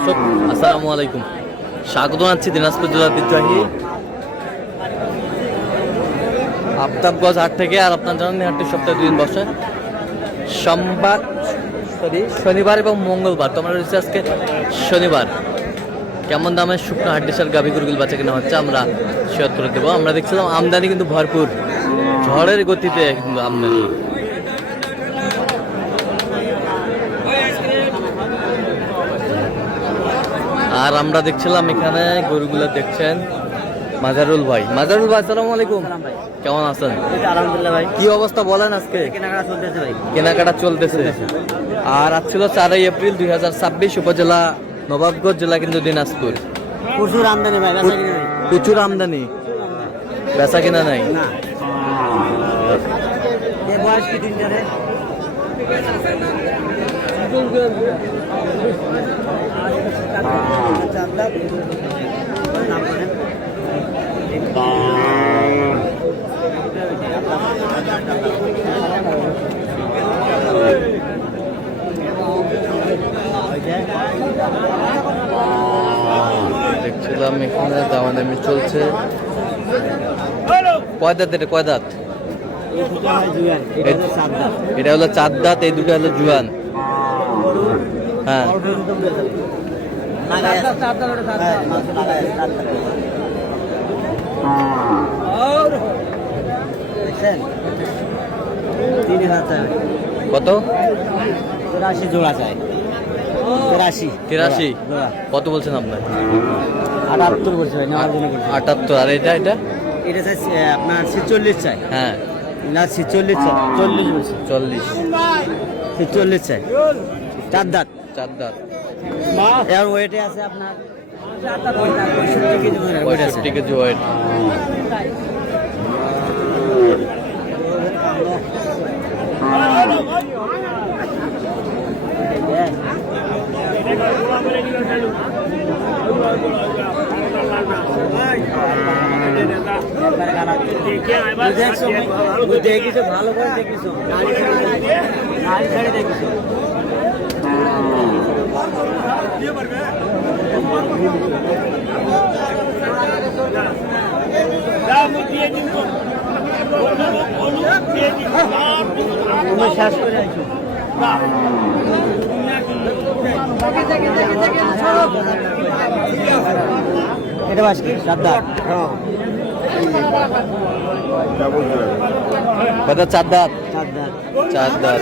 দর্শক আসসালামু আলাইকুম, স্বাগত জানাচ্ছি দিনাজপুর জেলার ঐতিহ্যবাহী আফতাবগঞ্জ হাট থেকে। আর আপনার জানেন হাটটি সপ্তাহে 2 দিন বসে, শনিবার এবং মঙ্গলবার। তো আমরা রয়েছে আজকে শনিবার। কেমন দামের শুকনো হাড্ডিসার গাভী গরুগুলো বাচ্চা কেনা হচ্ছে আমরা শেয়ার করে দেবো। আমরা দেখছিলাম আমদানি কিন্তু ভরপুর, ঝড়ের গতিতে কিন্তু আমদানি। আর আমরা দেখছিলাম এখানে গরুগুলো দেখছেন মাজারুল ভাই। মাজারুল ভাই আসসালামু আলাইকুম, কেমন আছেন? আলহামদুলিল্লাহ ভাই। কি অবস্থা বলেন আজকে? কেনাকাটা চলতেছে ভাই। কেনাকাটা চলতেছে। আর আজ ছিল 4 এপ্রিল 2026, উপজেলা নবাবগঞ্জ, জেলা কিন্তু দিনাজপুর। প্রচুর আমদানি ভাই, বেচা কিনা ভাই। প্রচুর আমদানি, বেচা কিনা নাই। না এ বয়স কি তিনটারে? দেখছিলাম এখানে দামাদামি চলছে। কয় দাঁত এটা? কয় দাঁত? এটা হলো 4 দাঁত, এই দুটো হলো জুয়ান। হ্যাঁ, কত? 83 জোড়া চাই। 83 কত বলছেন আপনার? 78 বলছে ভাই, নেওয়ার জন্য বলছে। 78। আর এটা এটা এটা চাই আপনার 46 চাই। হ্যাঁ, না 46 চাই, 40 বলছে। 40। 46 চাই। 4 দাঁত। 4 দাঁত। এর ওয়েটে আছে আপনার 65 কেজি ওজনের ওয়েট আছে। 65 কেজি ওয়েট। দেখিছো ভালো করে দেখিছো, নারী ছেড়ে দেখিছো। শেষ করে আইছো। এটা বাস কি সাদা? কত? 4 দাঁত। 4 দাঁত। 4 দাঁত।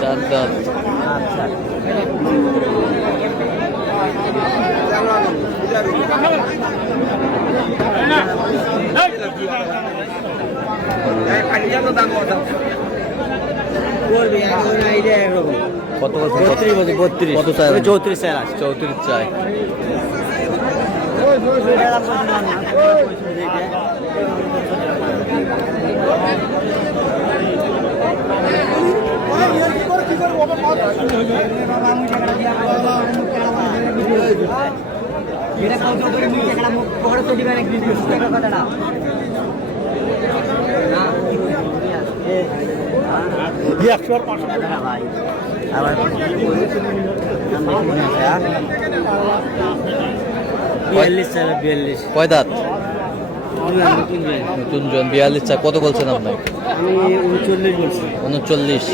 চার দাঁত। কত বলছে? 32। কত চাই? 34 চাই। 34 চাই। কয় দাঁত? নতুন জন। 42 চাই। কত বলছেন আপনার? আমি 39 বলছি। 39।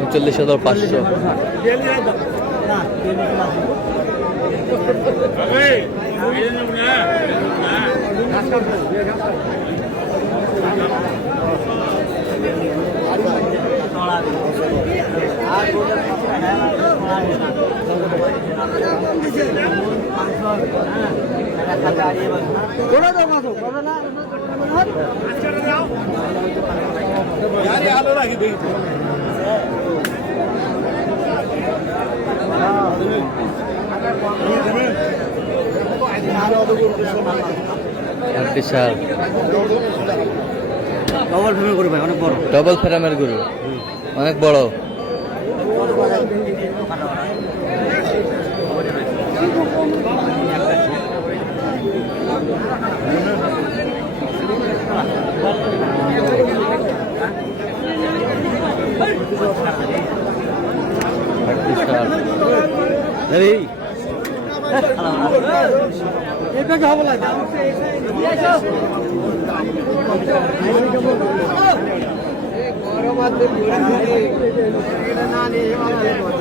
39,500। বিশাল ডবল ফেমেল গরু ভাই, অনেক বড়। ডবল ফ্রেমের গরু, অনেক বড়।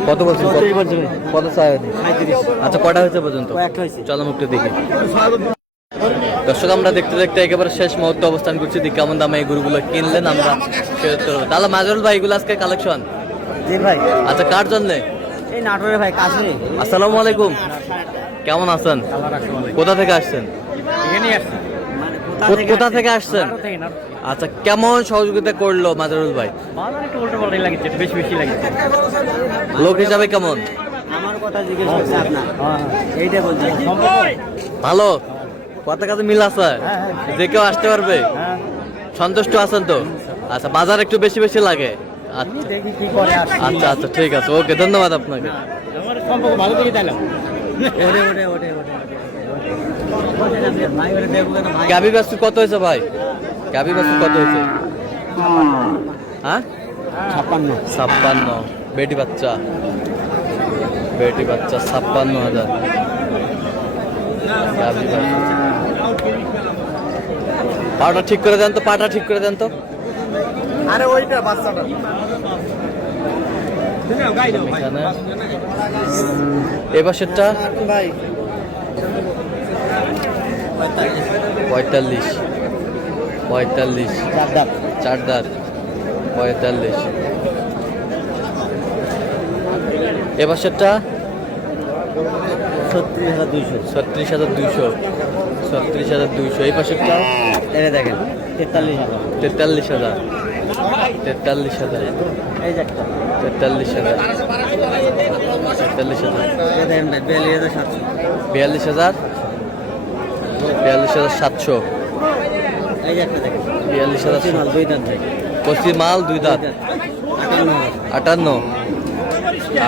কত বলছেন? কত চাই? আচ্ছা, কটা হয়েছে পর্যন্ত? কয়েকটা হয়েছে। চলো মুখটা দেখি। দর্শক, আমরা দেখতে দেখতে একেবারে শেষ মুহূর্তে অবস্থান করছি। দেখি কেমন দামে এই গরুগুলো কিনলেন আমরা। তাহলে মাজরুল ভাই, এগুলো আজকে কালেকশন? জি ভাই। আচ্ছা, কার জন্য? এই নাটোরে ভাই, কাছে। আসসালামু আলাইকুম, কেমন আছেন? কোথা থেকে আসছেন? কোথা থেকে আসছেন? আচ্ছা, কেমন সহযোগিতা করলো মাজরুল ভাই? লোক হিসাবে কেমন? আমার কথা জিজ্ঞেস করছে আপনার, এইটা বলছি। ভালো, কথা কাছে মিল আছে, যে কেউ আসতে পারবে, সন্তুষ্ট আছেন তো? আচ্ছা, বাজার একটু বেশি বেশি লাগে। আচ্ছা দেখি কি করে। আচ্ছা আচ্ছা, ঠিক আছে, ওকে, ধন্যবাদ আপনাকে। ভালো থেকে দিলাম। ওরে ওরে ওরে ওরে ভাই, ওরে দেখো কেন ভাই। গাভী বাছু কত হয়েছে ভাই? গাভী বাছু কত হয়েছে? হ্যাঁ, 56। বেটি বাচ্চা, বেটি বাচ্চা 56,000। গাভী বাছু। পাটা ঠিক করে দেন তো, পাটা ঠিক করে দেন তো। আরে ওইটা বাচ্চাটা। এখানে এবার সেটা ভাই 45, 4 দাঁত, 45। এবার সেটা 36,200। 36,200। এই পাশেরটা এটা দেখেন 43,000। 43,000। এই যে একটা 43,000। এটা দেখেন ভাই 42,700। 42,700। এই যে একটা দেখেন 42,000। মাল 2 দাঁত ভাই। কচি মাল 2 দাঁত। 58,000।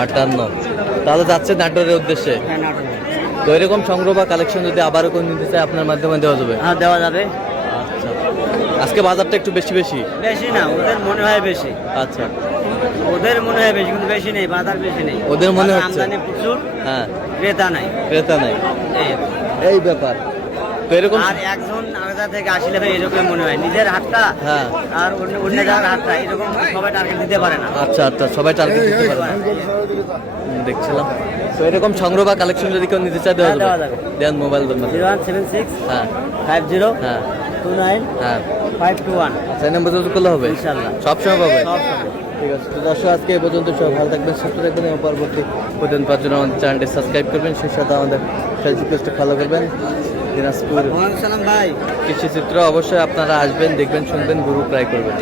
58। তাহলে যাচ্ছে নাটোরের উদ্দেশ্যে। হ্যাঁ, নাটোর। তো এরকম সংগ্রহ বা কালেকশন যদি আবারও কোনো নিতে চায়, আপনার মাধ্যমে দেওয়া যাবে? হ্যাঁ, দেওয়া যাবে। আচ্ছা, আজকে বাজারটা একটু বেশি বেশি। বেশি না, ওদের মনে হয় বেশি। আচ্ছা, ওদের মনে হয় বেশি, কিন্তু বেশি নেই, বাজার বেশি নেই। ওদের মনে বাজার হচ্ছে। আমদানি প্রচুর, হ্যাঁ, ক্রেতা নাই। ক্রেতা নাই, এই এই ব্যাপার। তো এরকম আর একজন আলাদা থেকে আসলে ভাই এরকম মনে হয়, নিজের হাতটা হ্যাঁ। আর অন্য জায়গার হাতটা এরকম সবাই টার্গেট দিতে পারে না। আচ্ছা আচ্ছা, সবাই টার্গেট দিতে পারে না। দেখছিলাম। তো এরকম সংগ্রহ বা কালেকশন যদি কেউ নিতে চায়, দেওয়া হ্যাঁ, দেওয়া যাবে? যাবে। দেন মোবাইল নাম্বার। 0176 হ্যাঁ 50 হ্যাঁ 29 হ্যাঁ। 521। আচ্ছা, এই নাম্বার যোগাযোগ করলে হবে ইনশাআল্লাহ। সবসময় পাবে। সব সময়। ঠিক আছে, তো দর্শক, আজকে এই পর্যন্ত। সব ভালো থাকবেন, সুস্থ থাকবেন এবং পরবর্তী প্রতিদিন পাওয়ার জন্য আমাদের চ্যানেলটি সাবস্ক্রাইব করবেন। সেই সাথে আমাদের ফেসবুক পেজটা ফলো করবেন। দিনাজপুর ওয়ালাইকুম সালাম ভাই। কৃষি চিত্র অবশ্যই আপনারা আসবেন, দেখবেন, শুনবেন, গরু ক্রয় করবেন।